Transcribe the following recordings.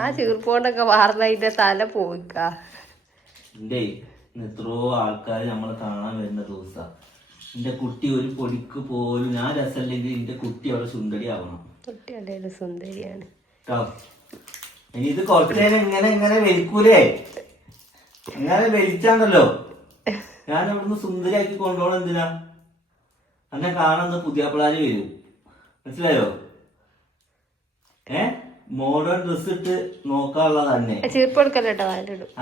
ആ ചീർപ്പോണ്ടൊക്കെ വാർന്നതിന്റെ തല പോയിക്ക. എത്രയോ ആൾക്കാർ നമ്മളെ കാണാൻ വരുന്ന ദിവസം എന്റെ കുട്ടി ഒരു പൊടിക്ക് പോലും ഞാൻ രസമല്ലെങ്കിൽ എന്റെ കുട്ടി അവിടെ സുന്ദരി ആവണം. കുട്ടി അല്ലേ സുന്ദരിയാണ് ഇനി ഇത് കുറച്ചേരം ഇങ്ങനെ വലിക്കൂലേ? അങ്ങനെ വലിച്ചാണ്ടല്ലോ ഞാൻ ഇവിടുന്ന് സുന്ദരിയാക്കി കൊണ്ടുപോകണം. എന്തിനാ? അന്നെ കാണുന്ന പുതിയ പിള്ളേര് വരും, മനസ്സിലായോ? മോഡേൺ ഡ്രസ് ഇട്ട് നോക്കാനുള്ളത് തന്നെ.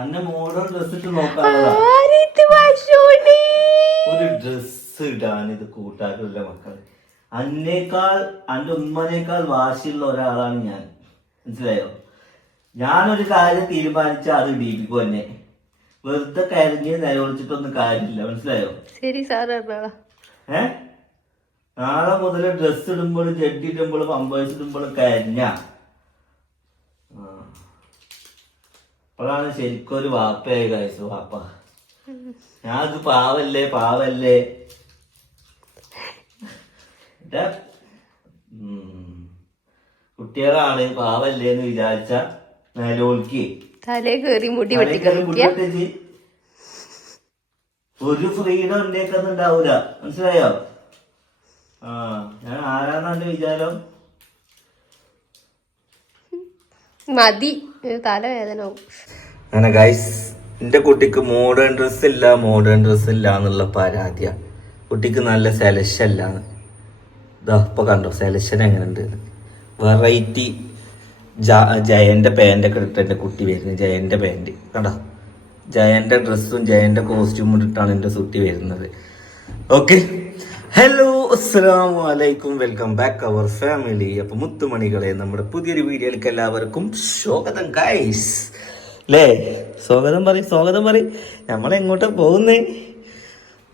അന്നെ മോഡേൺ ഡ്രസ് ഇട്ട് നോക്കാനുള്ളതാ. ഒരു ഡ്രസ് ഇടാൻ ഇത് കൂട്ടാക്കില്ല മക്കളെ. അന്നേക്കാൾ അന്റെ ഉമ്മനേക്കാൾ വാശിയുള്ള ഒരാളാണ് ഞാൻ, മനസ്സിലായോ? ഞാനൊരു കാര്യം തീരുമാനിച്ചാൽ അത് ഇടിപ്പിക്കും എന്നെ. വെറുതെ കരഞ്ഞ് നിലവിളിച്ചിട്ടൊന്നും കാര്യമില്ല, മനസ്സിലായോ? ശരി സാർ. നാളെ മുതൽ ഡ്രസ് ഇടുമ്പോഴും ജഡ്ഡി ഇടുമ്പോഴും പമ്പേഴ്സ് ഇടുമ്പോഴും കരഞ്ഞ അപ്പോഴാണ് ശരിക്കും ഒരു വാപ്പയായി കാഴ്ച. വാപ്പ ഞാനത് പാവല്ലേ കുട്ടികളാണ് പാവല്ലേ എന്ന് വിചാരിച്ച നിലവിളിക്ക് തലേ കേറി മുടി ഒരു ഫ്രീഡം ഉണ്ടേക്കൊന്നും ഉണ്ടാവൂല, മനസ്സിലായോ? ഞാൻ ആരാന്നെ വിചാരം? മതി, തലവേദന. അങ്ങനെ ഗൈസ്, എന്റെ കുട്ടിക്ക് മോഡേൺ ഡ്രസ് ഇല്ല എന്നുള്ള പരാതിയാ. കുട്ടിക്ക് നല്ല സെലക്ഷൻ ഇല്ലാന്ന്. ഇതാ ഇപ്പൊ കണ്ടോ സെലക്ഷൻ എങ്ങനെയുണ്ട്? വെറൈറ്റി ജയന്റെ പാൻറ്റൊക്കെ ഇട്ടിട്ട് എന്റെ കുട്ടി വരുന്നത്. ജയന്റെ പാൻറ് കണ്ടോ? ജയന്റെ ഡ്രസ്സും ജയന്റെ കോസ്റ്റ്യൂമും ഇട്ടിട്ടാണ് എന്റെ കുട്ടി വരുന്നത്. ഓക്കെ, ഹലോ അസ്സലാമു അലൈക്കും, വെൽക്കം ബാക്ക് അവർ ഫാമിലി. അപ്പൊ മുത്തുമണികളെ, നമ്മുടെ പുതിയൊരു വീഡിയോയിലേക്ക് എല്ലാവർക്കും സ്വാഗതം ഗൈസ്. അല്ലേ? സ്വാഗതം പറയും. നമ്മളെങ്ങോട്ടാ പോകുന്നേ?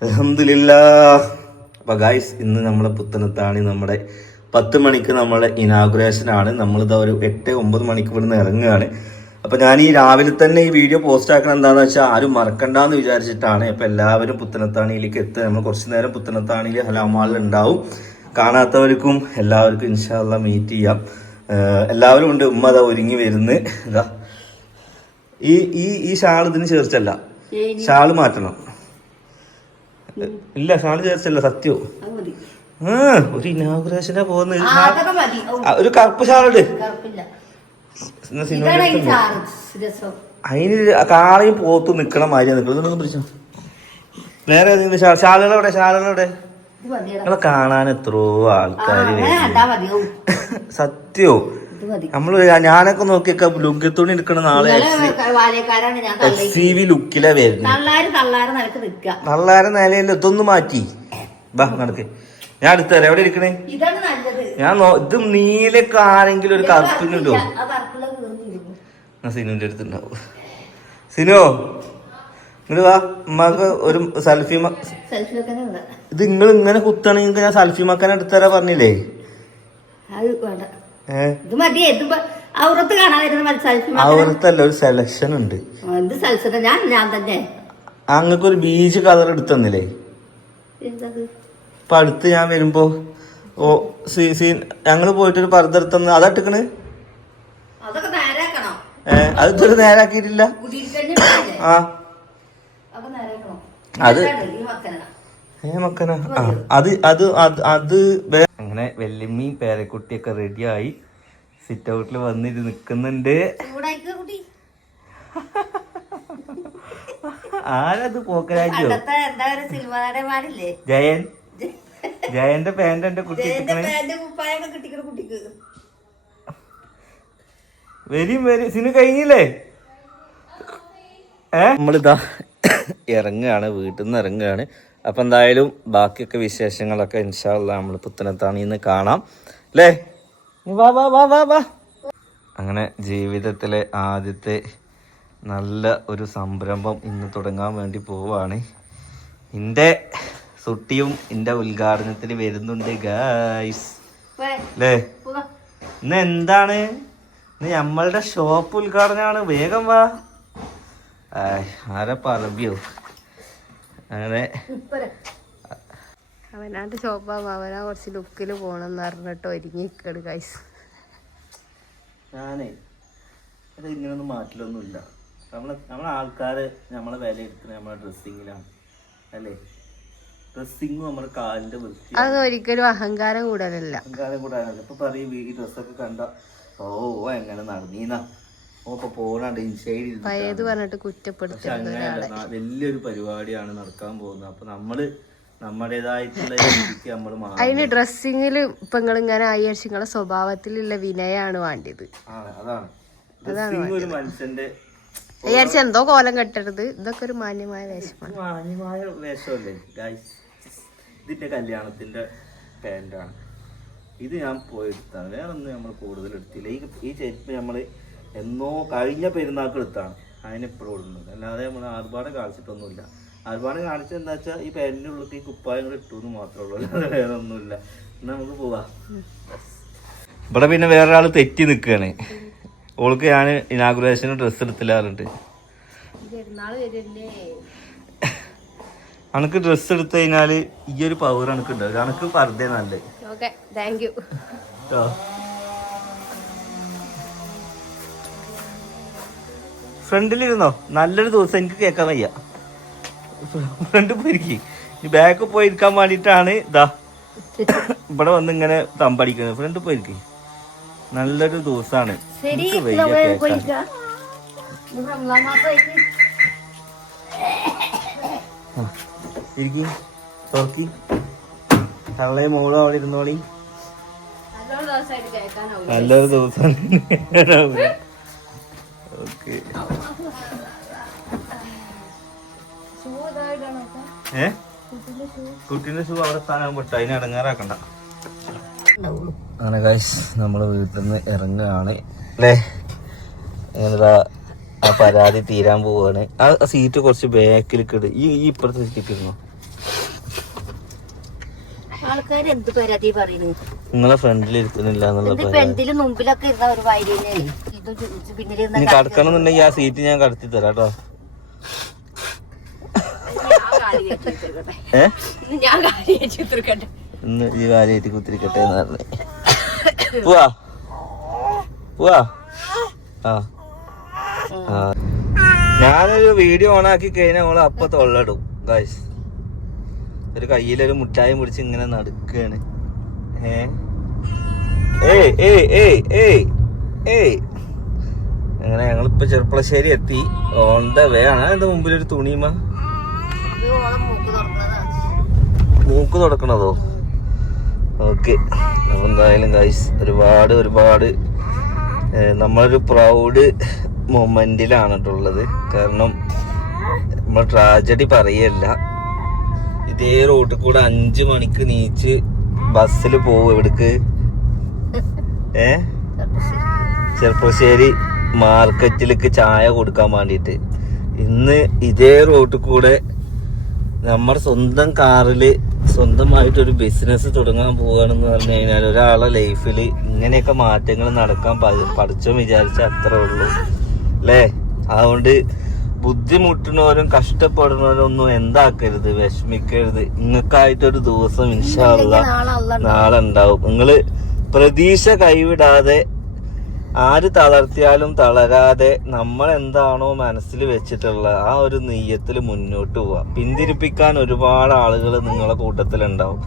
അൽഹംദുലില്ലാഹ്. അപ്പൊ ഗൈസ്, ഇന്ന് നമ്മളെ പുത്തനത്താണി നമ്മുടെ 10 മണിക്ക് നമ്മളെ ഇനാഗുറേഷൻ ആണ്. നമ്മളിതാ ഒരു 8-9 മണിക്ക് ഇവിടുന്ന് ഇറങ്ങുകയാണ്. അപ്പൊ ഞാൻ ഈ രാവിലെ തന്നെ ഈ വീഡിയോ പോസ്റ്റ് ആക്കണം എന്താന്ന് വെച്ചാൽ ആരും മറക്കണ്ടെന്ന് വിചാരിച്ചിട്ടാണ്. അപ്പൊ എല്ലാവരും പുത്തനത്താണിയിലേക്ക് എത്തുക. നമ്മൾ കുറച്ചു നേരം പുത്തനത്താണിയിൽ ഹലാമാളിൽ ഉണ്ടാവും. കാണാത്തവർക്കും എല്ലാവർക്കും ഇൻഷാ അല്ലാഹ് മീറ്റ് ചെയ്യാം. എല്ലാവരും ഉണ്ട്. ഉമ്മ അതാ ഒരുങ്ങി വരുന്ന്. ഈ ഷാൾ ഇതിന് ചേർച്ചല്ല, ഷാള് മാറ്റണം. ഇല്ല, ഷാള് ചേർച്ചല്ല, സത്യോ. ഒരു ഇനാഗുറേഷനാ പോകുന്നത്. ഒരു കറുപ്പ് ഷാളുണ്ട്. അതിന് കാളയും പോത്ത് നിക്കണ മാതിരിയാ നിക്കണം. ഇതൊന്നും പിടിച്ചോ. വേറെ ഏതെങ്കിലും ഷാളുകളെവിടെ? നിങ്ങളെ കാണാൻ എത്രയോ ആൾക്കാര് സത്യോ. നമ്മള് ഞാനൊക്കെ നോക്കിയൊക്കെ ലുങ്കിത്തുണി എടുക്കണ നാളെ CV ലുക്കിലാ വരുന്നത്. നള്ളാര നിലയല്ല, ഇതൊന്ന് മാറ്റി ബാ നടക്ക്. ഞാൻ അടുത്തരാം. എവിടെ ഇരിക്കണേ? ഞാൻ ഇത് നീലൊക്കെ ആരെങ്കിലും ഒരു കറുപ്പിനുണ്ടോ? സിനുവിന്റെ അടുത്തുണ്ടാവും. സിനോ ഇങ്ങോട്ട് വാ, ഉമ്മാക്ക് ഒരു സെൽഫി. ഇത് നിങ്ങൾ ഇങ്ങനെ കുത്തണെങ്കിൽ ഞാൻ സെൽഫി മക്കാൻ എടുത്തരാ പറഞ്ഞില്ലേ? ഔറത്തല്ല, ഒരു സെലക്ഷൻ ഉണ്ട്. അങ്ങക്ക് ഒരു ബീച്ച് കളർ എടുത്തന്നില്ലേ? ഇപ്പൊ അടുത്ത് ഞാൻ വരുമ്പോ ഞങ്ങള് പോയിട്ടൊരു പർദ്ദ എടുത്തന്ന് അതട്ടിക്കണ്. അത് ഇതൊരു നേരാക്കിയിട്ടില്ല. അത് മക്കന അത് അങ്ങനെ വെല്ലിമ്മി പേരക്കുട്ടിയൊക്കെ റെഡിയായി സിറ്റ് ഔട്ടിൽ വന്നിട്ട് നിക്കുന്നുണ്ട്. ആരത് പോക്കരാജോ? ജയന്റെ പാന്റ് എന്റെ കുട്ടി വരും. സിനു കഴിഞ്ഞില്ലേ? നമ്മളിതാ ഇറങ്ങുകയാണ്, വീട്ടിൽ നിന്ന് ഇറങ്ങുകയാണ്. അപ്പൊ എന്തായാലും ബാക്കിയൊക്കെ വിശേഷങ്ങളൊക്കെ ഇൻഷാ അല്ലാഹ് നമ്മൾ പുത്തനത്താണിന്ന് കാണാം അല്ലേ? വാ. അങ്ങനെ ജീവിതത്തിലെ ആദ്യത്തെ നല്ല ഒരു സംരംഭം ഇന്ന് തുടങ്ങാൻ വേണ്ടി പോവാണ്. എൻ്റെ സുട്ടിയും എൻ്റെ ഉദ്ഘാടനത്തിന് വരുന്നുണ്ട് ഗായ്സ് അല്ലേ? ഇന്ന് എന്താണ്? ഇന്ന് നമ്മളുടെ ഷോപ്പ് ഉദ്ഘാടനമാണ്. വേഗം വാ. ആരെ പറമ്പിയോ? അങ്ങനെ അവനാണ്ട് ഷോപ്പാകുമ്പോ അവനാ കുറച്ച് ലുക്കില് പോണെന്ന് പറഞ്ഞിട്ട് ഒരുങ്ങിക്കട് ഗൈസ്. ഞാനേ അത് ഇങ്ങനൊന്നും മാറ്റലൊന്നുമില്ല. നമ്മളെ ആൾക്കാർ നമ്മളെ വിലയെടുക്കുന്നത് നമ്മളെ ഡ്രസ്സിങ്ങിലാണ് അല്ലേ? ഡ്രസ്സിങ്ങും നമ്മുടെ കാലിന്റെ വൃത്തി അതൊരിക്കലും അഹങ്കാരം കൂടാനല്ല. അഹങ്കാരം കൂടാനല്ല. ഇപ്പൊ പറയും ഈ ഡ്രസ്സൊക്കെ കണ്ട എങ്ങനെ നടന്നീന്നാ ഇപ്പൊ പോണണ്ട് പഴയത് പറഞ്ഞിട്ട് കുറ്റപ്പെടുത്തി. അങ്ങനെയല്ല, വലിയൊരു പരിപാടിയാണ് നടക്കാൻ പോകുന്നത്. അപ്പൊ നമ്മള് നമ്മുടേതായിട്ടുള്ള രീതിക്ക് നമ്മൾ അതിന് ഡ്രസ്സിങ്ങില് ഇപ്പൊ നിങ്ങൾ ഇങ്ങനെ ആയിരിച്ചു നിങ്ങളെ സ്വഭാവത്തിലുള്ള വിനയാണ് വേണ്ടത്. അതാണ് ഡ്രസ്സിങ് ഒരു മനുഷ്യന്റെ വിചാരിച്ച എന്തോ കോലം കെട്ടരുത്. ഇതൊക്കെ ഒരു മാന്യമായ വേഷമാണ്. മാന്യമായ വേഷമല്ലേ ഗൈസ്? ഇതിന്റെ കല്യാണത്തിന്റെ പാന്റാണ് ഇത്. ഞാൻ പോയെടുത്താണ്, വേറെ ഒന്നും നമ്മൾ കൂടുതൽ എടുത്തില്ല. ഈ ചെരുപ്പ് നമ്മൾ എന്നോ കഴിഞ്ഞ പെരുന്നാൾക്ക് എടുത്താണ്, അതിനെപ്പോഴും ഇടുന്നത്. അല്ലാതെ നമ്മൾ ആർഭാടം കാണിച്ചിട്ടൊന്നുമില്ല. ആർഭാടം കാണിച്ചത് എന്താ വെച്ചാൽ ഈ പാന്റിൻ്റെ ഉള്ളിൽ ഈ കുപ്പായം കൂടെ ഇട്ടു എന്ന് മാത്രമേ ഉള്ളൂ, അല്ലാതെ വേറെ ഒന്നുമില്ല. എന്നാ നമുക്ക് പോവാം. ഇവിടെ പിന്നെ വേറൊരാൾ തെറ്റി നിൽക്കുകയാണ്. ഓൾക്ക് ഞാൻ ഇനാഗുറേഷന് ഡ്രസ്സ് എടുത്തില്ലാറുണ്ട്. അനക്ക് ഡ്രസ്സ് എടുത്തു കഴിഞ്ഞാല് ഈ ഒരു പവർ അനക്ക് ഉണ്ടാവും. അനക്ക് പർദ്ദ നല്ലത്. ഫ്രണ്ടിലിരുന്നോ? നല്ലൊരു ദിവസം എനിക്ക് കേൾക്കാൻ വയ്യ. ഫ്രണ്ട് പോയിരിക്കും. ഈ ബാക്ക് പോയിരിക്കാൻ വേണ്ടിയിട്ടാണ് ഇതാ ഇവിടെ വന്ന് ഇങ്ങനെ തമ്പടിക്കുന്നത്. ഫ്രണ്ട് പോയിരിക്കും. നല്ലൊരു ദിവസമാണ്. ഇരിക്കി തുറക്കി തള്ളേ മോളും അവിടെ ഇരുന്നോളി. നല്ലൊരു ദിവസമാണ്. ഓക്കെ. കുട്ടീന്റെ ഷൂ അവിടെ സ്ഥാനം വിട്ടു, അതിനെ അടങ്ങാറാക്കണ്ട. അങ്ങനെ ഗൈസ് നമ്മള് വീട്ടിൽ നിന്ന് ഇറങ്ങുകയാണ് അല്ലേ? എന്താ ആ പരാതി തീരാൻ പോവാണ്. ആ സീറ്റ് കുറച്ച് ബാക്കിലേക്ക് ഇട്. ഈ ഇപ്പുറത്തെ സീറ്റ് ഇരുന്നോ? ആൾക്കാർ എന്ത് പരാതി പറയുന്നു? നിങ്ങളെ ഫ്രണ്ടിൽ ഇരുത്തുന്നില്ല എന്നുള്ള മുമ്പിലൊക്കെ ഇനി കടക്കണം എന്നുണ്ടെങ്കിൽ ആ സീറ്റ് ഞാൻ കടത്തി തരാം കേട്ടോ. ഇന്ന് ഈ കാര്യമായിട്ട് കുത്തിരിക്കട്ടെ എന്ന് പറഞ്ഞേ. പോവാ പോവാ. ഞാനൊരു വീഡിയോ ഓണാക്കി കഴിഞ്ഞാൽ നമ്മള് അപ്പൊ തൊള്ളടും ഗൈസ്. ഒരു കയ്യിലൊരു മുട്ടായി പിടിച്ച് ഇങ്ങനെ നടക്കുകയാണ്. അങ്ങനെ ഞങ്ങളിപ്പോ ചെറുപ്പളശ്ശേരി എത്തി. ഓൺ ദ വേ ആണ്. അതിന്റെ മുമ്പിലൊരു തുണിമ മൂക്ക് തുടക്കണതോ? ഓക്കെ. അപ്പൊ എന്തായാലും ഗൈസ് ഒരുപാട് നമ്മളൊരു പ്രൗഡ് മൊമെന്റിലാണ് ഉള്ളത്. കാരണം നമ്മൾ ട്രാജഡി പറയല്ല. ഇതേ റോഡിൽ കൂടെ 5 മണിക്ക് നീച്ച് ബസ്സിൽ പോവും. എവിടേക്ക്? ചെറുപ്പശ്ശേരി മാർക്കറ്റിലേക്ക് ചായ കൊടുക്കാൻ വേണ്ടിയിട്ട്. ഇന്ന് ഇതേ റോഡിൽ കൂടെ നമ്മുടെ സ്വന്തം കാറില് സ്വന്തമായിട്ടൊരു ബിസിനസ് തുടങ്ങാൻ പോവുകയാണെന്ന് പറഞ്ഞു കഴിഞ്ഞാൽ ഒരാളെ ലൈഫിൽ ഇങ്ങനെയൊക്കെ മാറ്റങ്ങൾ നടക്കാൻ പഠിച്ചോ വിചാരിച്ച അത്രേ ഉള്ളൂ അല്ലേ? അതുകൊണ്ട് ബുദ്ധിമുട്ടുന്നവരും കഷ്ടപ്പെടുന്നവരും ഒന്നും എന്താക്കരുത്, വിഷമിക്കരുത്. നിങ്ങൾക്കായിട്ടൊരു ദിവസം ഇൻഷാ അല്ലാഹ് നാളെ ഉണ്ടാവും. നിങ്ങള് പ്രതീക്ഷ കൈവിടാതെ, ആര് തളർത്തിയാലും തളരാതെ നമ്മൾ എന്താണോ മനസ്സിൽ വെച്ചിട്ടുള്ള ആ ഒരു നെയ്യത്തിൽ മുന്നോട്ട് പോവാ. പിന്തിരിപ്പിക്കാൻ ഒരുപാട് ആളുകൾ നിങ്ങളെ കൂട്ടത്തിലുണ്ടാവും.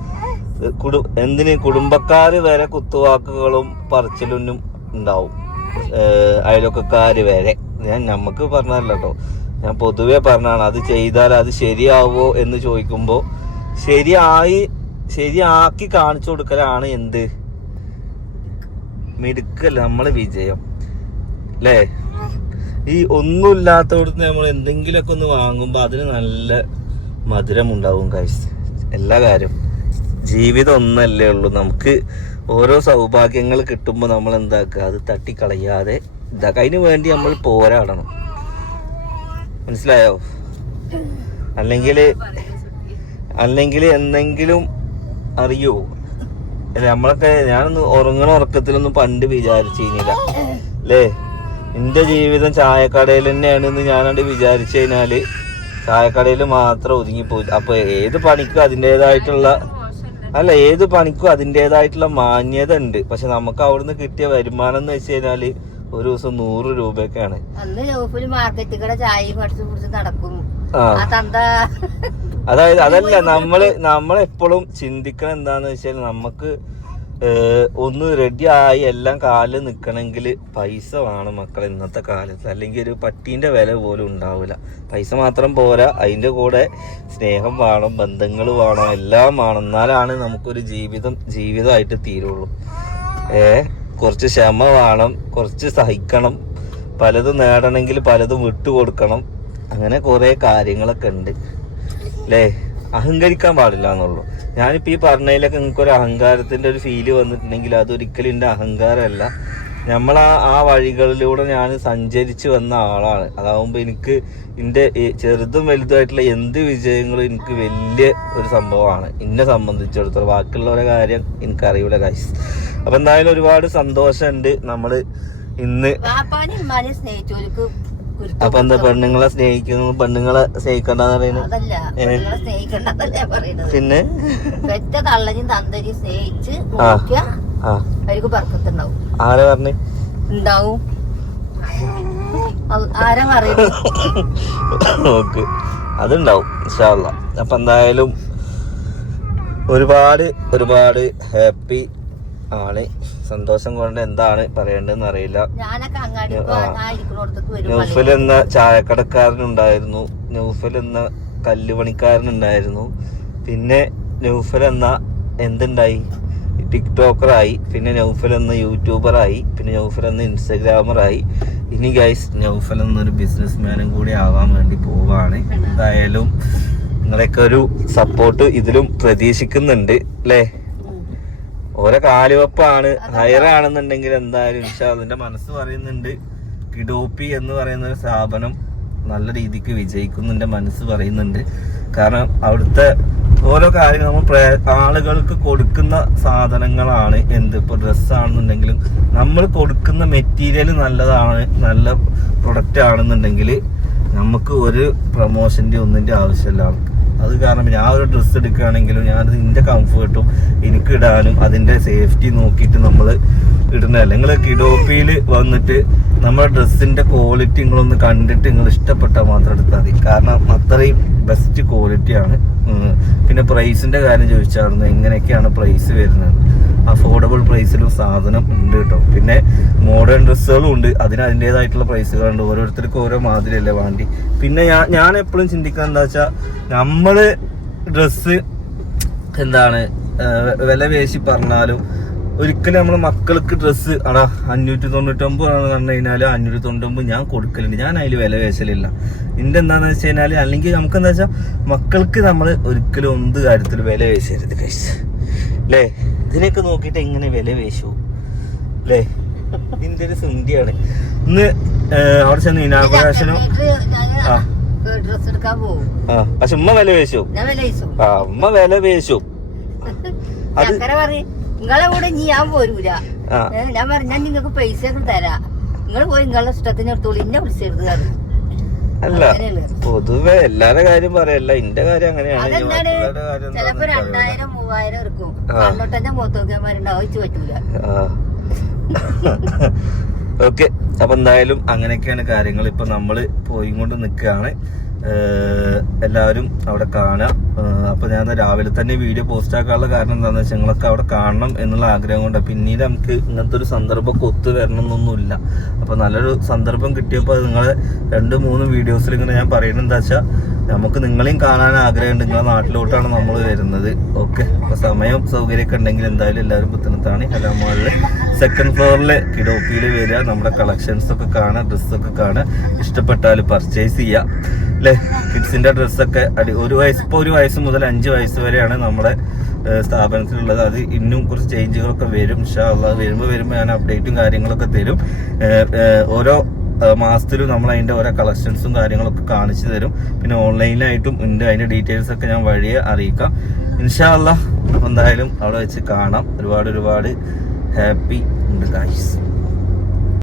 കുടുംബക്കാര് വരെ കുത്തുവാക്കുകളും പറച്ചിലും ഉണ്ടാവും. അയൽവക്കക്കാര് വരെ. നമുക്ക് പറഞ്ഞല്ല കേട്ടോ, ഞാൻ പൊതുവെ പറഞ്ഞാണ്. അത് ചെയ്താൽ അത് ശരിയാവോ എന്ന് ചോദിക്കുമ്പോൾ ശരിയാക്കി കാണിച്ചു കൊടുക്കലാണ് എന്ത് മിടുക്കല്ല, നമ്മളെ വിജയം അല്ലേ? ഈ ഒന്നുമില്ലാത്തവിടുന്ന് നമ്മൾ എന്തെങ്കിലുമൊക്കെ ഒന്ന് വാങ്ങുമ്പോൾ അതിന് നല്ല മധുരം ഉണ്ടാവും ഗൈസ്. എല്ലാ കാര്യം ജീവിതം ഒന്നല്ലേ ഉള്ളൂ. നമുക്ക് ഓരോ സൗഭാഗ്യങ്ങൾ കിട്ടുമ്പോൾ നമ്മൾ എന്താക്കുക, അത് തട്ടിക്കളയാതെ ഇതാക്കുക. അതിന് വേണ്ടി നമ്മൾ പോരാടണം. മനസ്സിലായോ? അല്ലെങ്കിൽ എന്തെങ്കിലും അറിയോ? നമ്മളൊക്കെ ഞാനൊന്ന് ഉറക്കത്തിലൊന്നും പണ്ട് വിചാരിച്ചിരുന്നില്ല അല്ലേ? എന്റെ ജീവിതം ചായക്കടയിൽ തന്നെയാണെന്ന് ഞാനത് വിചാരിച്ചു കഴിഞ്ഞാല് ചായക്കടയിൽ മാത്രം ഒതുങ്ങിപ്പോയി. അപ്പൊ ഏത് പണിക്കും അതിൻ്റെതായിട്ടുള്ള മാന്യത ഉണ്ട്. പക്ഷെ നമുക്ക് അവിടുന്ന് കിട്ടിയ വരുമാനം എന്ന് വെച്ച് കഴിഞ്ഞാല് ഒരു ദിവസം 100 രൂപയൊക്കെയാണ്. അന്ന് ജോഫില് മാർക്കറ്റിൽ കൂടെ ചായയും കടിച്ചു കുടിച്ച് നടക്കും. ആ തന്ത അതായത് അതല്ല നമ്മളെപ്പോഴും ചിന്തിക്കണം എന്താന്ന് വെച്ചാൽ നമുക്ക് ഒന്ന് റെഡി ആയി എല്ലാം കാലിൽ നിൽക്കണമെങ്കിൽ പൈസ വേണം മക്കളെ ഇന്നത്തെ കാലത്ത്. അല്ലെങ്കിൽ ഒരു പട്ടീൻ്റെ വില പോലും ഉണ്ടാവില്ല. പൈസ മാത്രം പോരാ, അതിൻ്റെ കൂടെ സ്നേഹം വേണം, ബന്ധങ്ങൾ വേണം, എല്ലാം വേണം. എന്നാലാണ് നമുക്കൊരു ജീവിതമായിട്ട് തീരുള്ളൂ. കുറച്ച് ക്ഷമ വേണം, കുറച്ച് സഹിക്കണം, പലതും നേടണമെങ്കിൽ പലതും വിട്ടുകൊടുക്കണം. അങ്ങനെ കുറേ കാര്യങ്ങളൊക്കെ ഉണ്ട് അല്ലേ. അഹങ്കരിക്കാൻ പാടില്ല എന്നുള്ളൂ. ഞാനിപ്പോൾ ഈ പറഞ്ഞതിലൊക്കെ നിങ്ങൾക്കൊരു അഹങ്കാരത്തിൻ്റെ ഒരു ഫീല് വന്നിട്ടുണ്ടെങ്കിൽ അതൊരിക്കലും എൻ്റെ അഹങ്കാരമല്ല. ആ വഴികളിലൂടെ ഞാൻ സഞ്ചരിച്ച് വന്ന ആളാണ്. അതാവുമ്പോൾ എനിക്ക് എൻ്റെ ചെറുതും വലുതുമായിട്ടുള്ള എന്ത് വിജയങ്ങളും എനിക്ക് വലിയ ഒരു സംഭവമാണ് എന്നെ സംബന്ധിച്ചിടത്തോളം. ബാക്കിയുള്ളവരുടെ കാര്യം എനിക്കറിയില്ല ഗൈസ്. അപ്പം എന്തായാലും ഒരുപാട് സന്തോഷമുണ്ട്. നമ്മൾ ഇന്ന് അപ്പൊ എന്താ പെണ്ണുങ്ങളെ സ്നേഹിക്കുന്നു, പെണ്ണുങ്ങളെ സ്നേഹിക്കണ്ടെന്ന് പറയുന്നത്? പിന്നെ തള്ളനും തന്തനും സ്നേഹിച്ച് അവർക്ക് ബർക്കത്തുണ്ടാവും. ആരാ പറഞ്ഞു? ഉണ്ടാവും. ആരാ പറയുന്നത്? ഓക്കെ, അതുണ്ടാവും ഇൻഷാ അല്ലാ. അപ്പൊ എന്തായാലും ഒരുപാട് ഹാപ്പി ആണ്. സന്തോഷം കൊണ്ട് എന്താണ് പറയേണ്ടതെന്ന് അറിയില്ല. നൗഫൽ എന്ന ചായക്കടക്കാരനുണ്ടായിരുന്നു, നൗഫൽ എന്ന കല്ലുപണിക്കാരനുണ്ടായിരുന്നു, പിന്നെ നൗഫൽ എന്ന എന്തുണ്ടായി ടിക്ടോക്കറായി, പിന്നെ നൗഫൽ എന്ന യൂട്യൂബറായി, പിന്നെ നൗഫൽ എന്ന ഇൻസ്റ്റഗ്രാമറായി. ഇനി ഗൈസ് നൗഫൽ എന്നൊരു ബിസിനസ് മാനും കൂടി ആവാൻ വേണ്ടി പോവാണ്. എന്തായാലും നിങ്ങളൊക്കെ ഒരു സപ്പോർട്ട് ഇതിലും പ്രതീക്ഷിക്കുന്നുണ്ട് അല്ലേ. ഓരോ കാലുവെപ്പാണ്, ഹയറാണെന്നുണ്ടെങ്കിൽ എന്തായാലും അതിന്റെ മനസ്സ് പറയുന്നുണ്ട് കിഡോപ്പി എന്ന് പറയുന്ന ഒരു സ്ഥാപനം നല്ല രീതിക്ക് വിജയിക്കുന്നുണ്ട്, മനസ്സ് പറയുന്നുണ്ട്. കാരണം അവിടുത്തെ ഓരോ കാര്യങ്ങൾ നമ്മൾ ആളുകൾക്ക് കൊടുക്കുന്ന സാധനങ്ങളാണ്. ഇപ്പോൾ ഡ്രസ്സാണെന്നുണ്ടെങ്കിലും നമ്മൾ കൊടുക്കുന്ന മെറ്റീരിയൽ നല്ലതാണ്, നല്ല പ്രൊഡക്റ്റ് ആണെന്നുണ്ടെങ്കിൽ നമുക്ക് ഒരു പ്രൊമോഷൻ്റെ ഒന്നിൻ്റെ ആവശ്യമില്ല. അത് കാരണം ഞാൻ ഒരു ഡ്രസ്സ് എടുക്കുകയാണെങ്കിലും ഞാനത് എൻ്റെ കംഫേർട്ടും എനിക്ക് ഇടാനും അതിൻ്റെ സേഫ്റ്റി നോക്കിയിട്ട് നമ്മൾ ഇടുന്നതല്ല. നിങ്ങൾ കിഡോപ്പിയിൽ വന്നിട്ട് നമ്മുടെ ഡ്രസ്സിൻ്റെ ക്വാളിറ്റി നിങ്ങളൊന്ന് കണ്ടിട്ട് നിങ്ങൾ ഇഷ്ടപ്പെട്ടാൽ മാത്രം എടുത്താൽ മതി. കാരണം അത്രയും ബെസ്റ്റ് ക്വാളിറ്റിയാണ്. പിന്നെ പ്രൈസിൻ്റെ കാര്യം ചോദിച്ചായിരുന്നു, എങ്ങനെയൊക്കെയാണ് പ്രൈസ് വരുന്നത്. അഫോർഡബിൾ പ്രൈസിലും സാധനം ഉണ്ട് കേട്ടോ. പിന്നെ മോഡേൺ ഡ്രസ്സുകളും ഉണ്ട്, അതിൻ്റെതായിട്ടുള്ള പ്രൈസുകളുണ്ട്. ഓരോരുത്തർക്കും ഓരോ മാതിരിയല്ലേ വേണ്ടി. പിന്നെ ഞാൻ എപ്പോഴും ചിന്തിക്കുന്നത് എന്താ വെച്ചാൽ, നമ്മള് ഡ്രസ്സ് എന്താണ് വില പേശി പറഞ്ഞാലും ഒരിക്കലും നമ്മളെ മക്കൾക്ക് ഡ്രസ്സ് 599 ആണെന്ന് പറഞ്ഞു കഴിഞ്ഞാൽ 599 ഞാൻ കൊടുക്കലുണ്ട്. ഞാൻ അതിൽ വില പേശലില്ല. എൻ്റെ എന്താണെന്ന് വെച്ച് കഴിഞ്ഞാൽ, അല്ലെങ്കിൽ നമുക്ക് എന്താ വെച്ചാൽ മക്കൾക്ക് നമ്മൾ ഒരിക്കലും എന്ത് കാര്യത്തിൽ വില പേശരുത് കഴിച്ച് അല്ലേ. ഇതിനൊക്കെ നോക്കിയിട്ട് എങ്ങനെ വില പേശു അല്ലേ. ഇതിൻ്റെ ഒരു സുന്ദിയാണ്. ഇന്ന് അവിടെ ചെന്ന് ഇനാഗുറേഷനും പക്ഷെ ഉമ്മ വില പേശു. ഉമ്മ വില പേശു. നിങ്ങളെ കൂടെ ഞാൻ പോരൂല. ഞാൻ പറഞ്ഞ ഞാൻ നിങ്ങൾക്ക് പൈസ തരാ, നിങ്ങൾ പോയി നിങ്ങളുടെ ഇഷ്ടത്തിന് എടുത്തോളൂ, എന്നെ വിളിച്ചെടുത്ത്. അല്ല, പൊതുവെ എല്ലാരുടെ കാര്യം പറയല്ല, എന്റെ കാര്യം അങ്ങനെയാണ്. ചിലപ്പോ 2000-3000 എടുക്കും. അന്നോട്ടെ മൂത്തോക്കന്മാരുണ്ടാവും, വെച്ച് പറ്റൂല. ഓക്കെ, അപ്പൊ എന്തായാലും അങ്ങനെയൊക്കെയാണ് കാര്യങ്ങൾ. ഇപ്പൊ നമ്മള് പോയി കൊണ്ട് നിൽക്കുകയാണ്. എല്ലാവരും അവിടെ കാണാം. അപ്പൊ ഞാൻ രാവിലെ തന്നെ വീഡിയോ പോസ്റ്റ് ആക്കാനുള്ള കാരണം എന്താണെന്ന് വെച്ചാൽ നിങ്ങളൊക്കെ അവിടെ കാണണം എന്നുള്ള ആഗ്രഹം കൊണ്ട്. പിന്നീട് നമുക്ക് ഇങ്ങനത്തെ ഒരു സന്ദർഭമൊക്കെ ഒത്തു വരണം എന്നൊന്നുമില്ല. അപ്പൊ നല്ലൊരു സന്ദർഭം കിട്ടിയപ്പോൾ നിങ്ങളെ 2-3 വീഡിയോസിൽ ഇങ്ങനെ ഞാൻ പറയുന്നത് എന്താ വെച്ചാൽ, നമുക്ക് നിങ്ങളെയും കാണാൻ ആഗ്രഹമുണ്ട്. നിങ്ങളെ നാട്ടിലോട്ടാണ് നമ്മൾ വരുന്നത്. ഓക്കെ, അപ്പൊ സമയം സൗകര്യമൊക്കെ ഉണ്ടെങ്കിൽ എന്തായാലും എല്ലാവരും പുത്തനത്താണ് ഹലാമാളില് 2nd ഫ്ലോറിലെ കിഡോപ്പിയിൽ വരിക. നമ്മുടെ കളക്ഷൻസ് ഒക്കെ കാണാം, ഡ്രസ്സൊക്കെ കാണാം. ഇഷ്ടപ്പെട്ടാൽ പർച്ചേസ് ചെയ്യാം അല്ലേ. കിഡ്സിന്റെ ഡ്രസ്സൊക്കെ ഇപ്പോൾ 1 വയസ്സ് മുതൽ 5 വയസ്സ് വരെയാണ് നമ്മുടെ സ്ഥാപനത്തിലുള്ളത്. അത് ഇന്നും കുറച്ച് ചേഞ്ചുകളൊക്കെ വരും ഇൻഷാ അല്ലാഹ്. വരുമ്പോൾ ഞാൻ അപ്ഡേറ്റും കാര്യങ്ങളൊക്കെ തരും. ഓരോ മാസത്തിലും നമ്മൾ അതിൻ്റെ ഓരോ കളക്ഷൻസും കാര്യങ്ങളൊക്കെ കാണിച്ചു തരും. പിന്നെ ഓൺലൈനിലായിട്ടും ഉണ്ട്, അതിൻ്റെ ഡീറ്റെയിൽസ് ഒക്കെ ഞാൻ വഴിയെ അറിയിക്കാം ഇൻഷാ അല്ലാഹ്. എന്തായാലും അവിടെ വെച്ച് കാണാം. ഒരുപാട് ഹാപ്പി ഉണ്ട് ഗൈസ്.